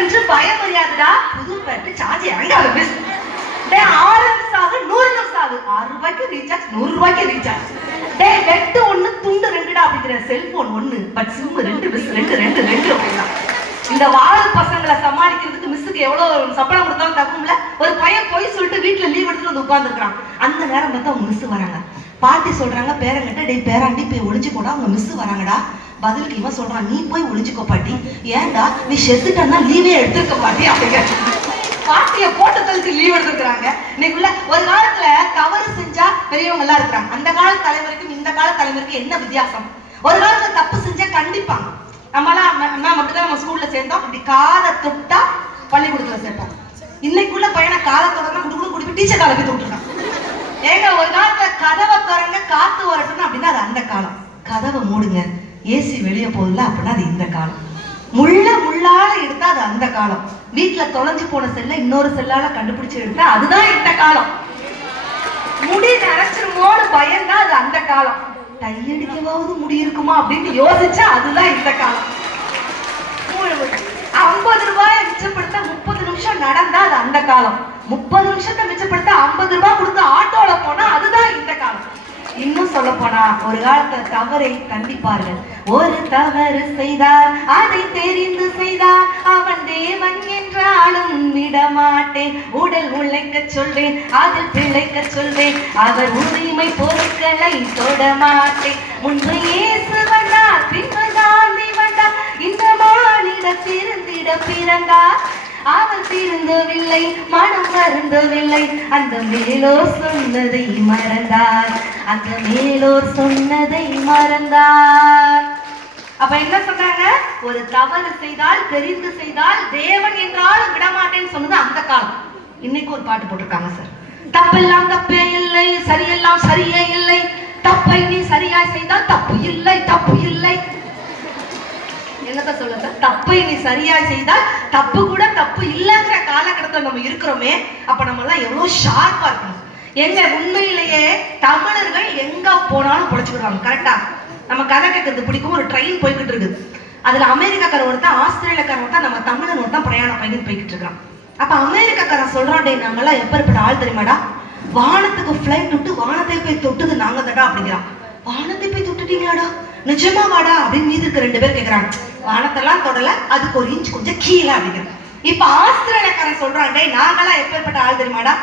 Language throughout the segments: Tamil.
என்று பயமறியாதுடா புதுப்பேட்டு சார்ஜ் இறங்காது மிஸ். 6 நிமிஷம் ஆகும் 100 நிமிஷம் ஆகும். 6 ரூபாய்க்கு ரீசார்ஜ் 100 ரூபாய்க்கு ரீசார்ஜ். வெட்டு 1 துண்டு 2டா அப்படிங்கிற செல்போன் 1 பட் சிம் 2 மிஸ் 2 அப்படின்னா இந்த வாழ பசங்களை சமாளிக்கிறதுக்கு மிஸ்ஸுக்கு எவ்வளவு சம்பளம் கொடுத்தாலும் தப்பும்ல. ஒரு பையன் போய் சொல்லிட்டு வீட்டுல லீவ் எடுத்துட்டு வந்து உட்கார்ந்துருக்கான். அந்த நேரம் பார்த்து அவங்க மிஸ் வராங்க. பாட்டி சொல்றாங்க பேரங்கிட்ட, டே பேராண்டி போய் ஒளிஞ்சு போடா, அவங்க மிஸ் வராங்கடா. பதிலுக்கு இவன் சொல்றான், நீ போய் ஒளிஞ்சுக்கோ பாட்டி. ஏன்டா நீ செத்துட்டா லீவே எடுத்துருக்க பாட்டி அப்படிங்கிற. பாட்டிய போட்டு தள்ளிட்டு லீவ் எடுத்துக்கிறாங்க. இன்னைக்குள்ள ஒரு காலத்துல தவறு செஞ்சா பெரியவங்க எல்லாம் இருக்கிறாங்க. அந்த கால தலைமுறைக்கும் இந்த கால தலைமுறைக்கும் என்ன வித்தியாசம்? ஒரு காலத்துல தப்பு செஞ்சா கண்டிப்பாங்க. நம்மளாம் மேம் அப்படிதான் நம்ம ஸ்கூல்ல சேர்ந்தோம். இப்படி காதை தொட்டா பள்ளிக்கூடத்துல சேர்ப்போம். இன்னைக்குள்ள பையனை காதை தொடர்ந்து குடுக்குடு குடிப்பி டீச்சர் காலை போய் தொட்டுருக்கான். ஏங்க ஒரு காலத்துல கதவை திறங்க காத்து வரட்டும் அப்படின்னா அது அந்த காலம். கதவை மூடுங்க ஏசி வெளியே போகல அப்படின்னா அது இந்த காலம். முள்ளால எடுத்தா அது அந்த காலம். வீட்டுல தொலைஞ்சு போன செல்ல இன்னொரு செல்லால கண்டுபிடிச்சு எடுத்தா அதுதான் இந்த காலம். முடி நரைச்சிருமோன்னு பயந்தா அது அந்த காலம். டையடிக்கவாவது முடி இருக்குமா அப்படின்னு யோசிச்சா அதுதான் இந்த காலம். 50 ரூபாயை மிச்சப்படுத்த 30 நிமிஷம் நடந்தா அது அந்த காலம். 30 நிமிஷத்தை மிச்சப்படுத்த 50 ரூபாய் கொடுத்து ஆட்டோல போனா அதுதான் இந்த காலம். இன்னும் சொல்ல போனா ஒரு காலத்துல தவறை கண்டிப்பார்கள். ஒரு தவறு செய்தார் அதை தெரிந்து செய்தார் அவன் தேவன் என்றாலும் விடமாட்டேன். உடல் உழைக்க சொல்வேன் அதில் பிழைக்க சொல்வேன். அவர் உரிமை பொருட்களை தொடமாட்டேன். முன்பு இயேசு வந்தார் பின்பு காந்தி வந்தார். இந்த மானிட திருந்திட பிறந்தார். அவர் திருந்தவில்லை மனம் வருந்தவில்லை. அந்த மேலோர் சொன்னதை மறந்தார். அந்த மேலோர் சொன்னதை மறந்தார். அப்ப என்ன சொன்னாங்க? ஒரு தவறு செய்தால் தெரிந்து செய்தால் தேவன் என்றாலும் விடமாட்டேன்னு சொன்னது அந்த காலம். இன்னைக்கு ஒரு பாட்டு போட்டிருக்காங்க சார். தப்பெல்லாம் தப்பே இல்லை, சரியெல்லாம் சரியே இல்லை. தப்பை நீ சரியாய் செய்தால் தப்பு இல்லை, தப்பு இல்லை. என்னத்த சொல்ல சார்? தப்பை நீ சரியா செய்தால் தப்பு கூட தப்பு இல்லைங்கிற காலகட்டத்தில் நம்ம இருக்கிறோமே. அப்ப நம்ம எல்லாம் எவ்வளவு ஷார்ப்பா இருக்கணும். எங்க உண்மையிலேயே தமிழர்கள் எங்க போனாலும் பொழைச்சுக்கிடுவாங்க. கரெக்டா? நம்ம கதை கேட்கறது பிடிக்கும். ஒரு ட்ரெயின் போய்கிட்டு இருக்குது. அதுல அமெரிக்காக்காரன் ஒருத்தன் ஆஸ்திரேலியாக்காரன் ஒருத்தன் நம்ம தமிழன் ஒருத்தன் பிரயாணம் பண்ணிட்டு போய்கிட்டு இருக்கான். அப்ப அமெரிக்காக்காரன் சொல்றான், டே நாங்கெல்லாம் எப்பேற்பட்ட ஆள் தெரியுமாடா, வானத்துக்கு பிளைட் விட்டு வானத்தை போய் தொட்டுது நாங்க தடா அப்படிங்கிறான். வானத்தை போய் தொட்டுட்டீங்களாடா? நிஜமா வாடா அப்படின்னு மீது இருக்க 2 பேர் கேட்கிறாங்க. வானத்தெல்லாம் தொடல, அதுக்கு 1 இன்ச் கொஞ்சம் கீழே அப்படிங்கிற. இப்ப ஆஸ்திரேலியாக்காரன் சொல்றான், டே நாங்கெல்லாம் எப்பேற்பட்ட ஆள் தெரியுமாடா,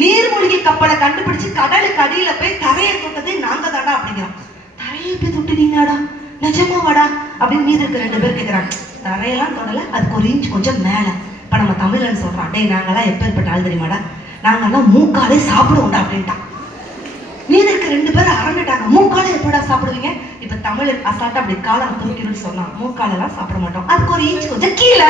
நீர்மூழ்கி கப்பலை கண்டுபிடிச்சு கடலுக்கு அடியில போய் தரையை தொட்டதே நாங்க தாடா அப்படிங்கிறான். தரையை போய் தொட்டுட்டீங்களாடா? நிஜமா வாடா அப்படின்னு மீது இருக்க 2 பேர் கேட்கிறாங்க. தரையெல்லாம் தொடல, அதுக்கு 1 இன்ச் கொஞ்சம் மேல. இப்ப நம்ம தமிழன் சொல்றான், டே நாங்கெல்லாம் எப்பேற்பட்ட ஆள் தெரியுமாடா, நாங்கெல்லாம் மூக்காலே சாப்பிடுவோம்டா அப்படின்ட்டான். மீது இருக்க 2 பேரும் அரண்டுட்டாங்க. மூக்கால எப்படா சாப்பிடுவீங்க? இப்ப தமிழ் அசால்ட்டா அப்படி காலம் தூக்கிடுன்னு சொன்னான். மூக்கால எல்லாம் சாப்பிட மாட்டோம், அதுக்கு 1 இன்ச் கொஞ்சம் கீழே.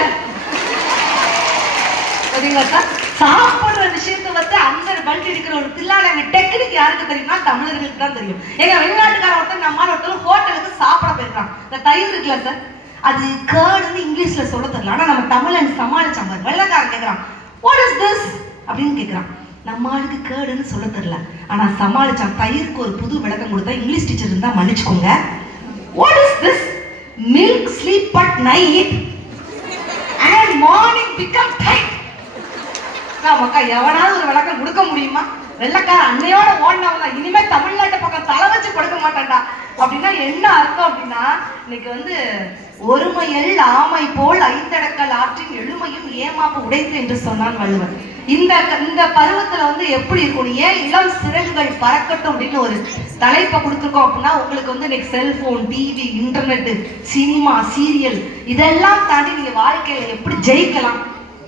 சாப்பிடுற விஷயத்தை வந்து அந்த பல்ட் எடுக்கிற ஒரு தில்லான டெக்னிக் யாருக்கு தெரியுமா? தமிழர்களுக்கு தான் தெரியும். எங்க வெளிநாட்டுக்கார ஒருத்தர் நம்மால் ஒருத்தர் ஹோட்டலுக்கு சாப்பிட போயிருக்கான். இந்த தயிர் இருக்குல்ல சார், அது கேர்டுன்னு இங்கிலீஷ்ல சொல்ல தெரியல. ஆனா நம்ம தமிழன் சமாளிச்சாங்க. வெள்ளக்காரன் கேட்கிறான், வாட் இஸ் திஸ் அப்படின்னு கேட்கிறான். நம்ம ஆளுக்கு கேர்டுன்னு சொல்ல தெரியல, ஆனா சமாளிச்சான். தயிருக்கு ஒரு புது விளக்கம் கொடுத்தா இங்கிலீஷ் டீச்சர் இருந்தா மன்னிச்சுக்கோங்க. What is this? Milk sleep at night and morning become tight. மக்கா எவனாவது ஒரு விளக்கம் கொடுக்க முடியுமா? வெள்ளக்கார அன்னையோட ஓடினவங்க இனிமே தமிழ்நாட்டு பக்கம் தலை வச்சு கொடுக்க மாட்டான்டா அப்படின்னா என்ன அர்த்தம் அப்படின்னா, இன்னைக்கு வந்து ஒருமையல் ஆமை போல் 5 அடக்கல் ஆற்றின் எழுமையும் ஏமாப்பு உடைத்து என்று சொன்னான் வள்ளுவன். இந்த பருவத்துல வந்து எப்படி இருக்கும்? ஏன் இளம் சிறகுகள் பறக்கட்டும் அப்படின்னு ஒரு தலைப்பை கொடுத்துருக்கோம் அப்படின்னா, உங்களுக்கு வந்து இன்னைக்கு cellphone, TV, internet, cinema, serial இதெல்லாம் தாண்டி நீங்க வாழ்க்கையில எப்படி ஜெயிக்கலாம்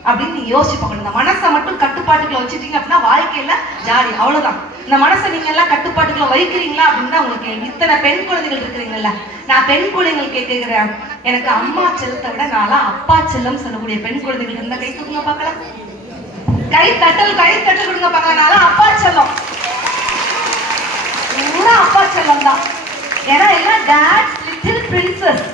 அப்படின்னு நீங்க யோசிச்சு பார்க்கணும். இந்த மனசை மட்டும் கட்டுப்பாட்டுக்குள்ள வச்சுட்டீங்க அப்படின்னா வாழ்க்கையில ஜாலி, அவ்வளவுதான். இந்த மனசை நீங்க எல்லாம் கட்டுப்பாட்டுக்குள்ள வைக்கிறீங்களா அப்படின்னு தான் உங்களுக்கு. இத்தனை பெண் குழந்தைகள் இருக்கிறீங்கல்ல, நான் பெண் குழந்தைகள் கேட்கிறேன். எனக்கு அம்மா செல்லத்தை விட நான்லாம் அப்பா செல்லம் சொல்லக்கூடிய பெண் குழந்தைகள் இருந்தா கை தூக்குங்க பார்க்கலாம். கை தட்டல் கொடுங்க பார்க்கலாம். நான்லாம் அப்பா செல்லம், அப்பா செல்லம் தான். ஏன்னா எல்லாம் டாட்ஸ் லிட்டில் பிரின்சஸ்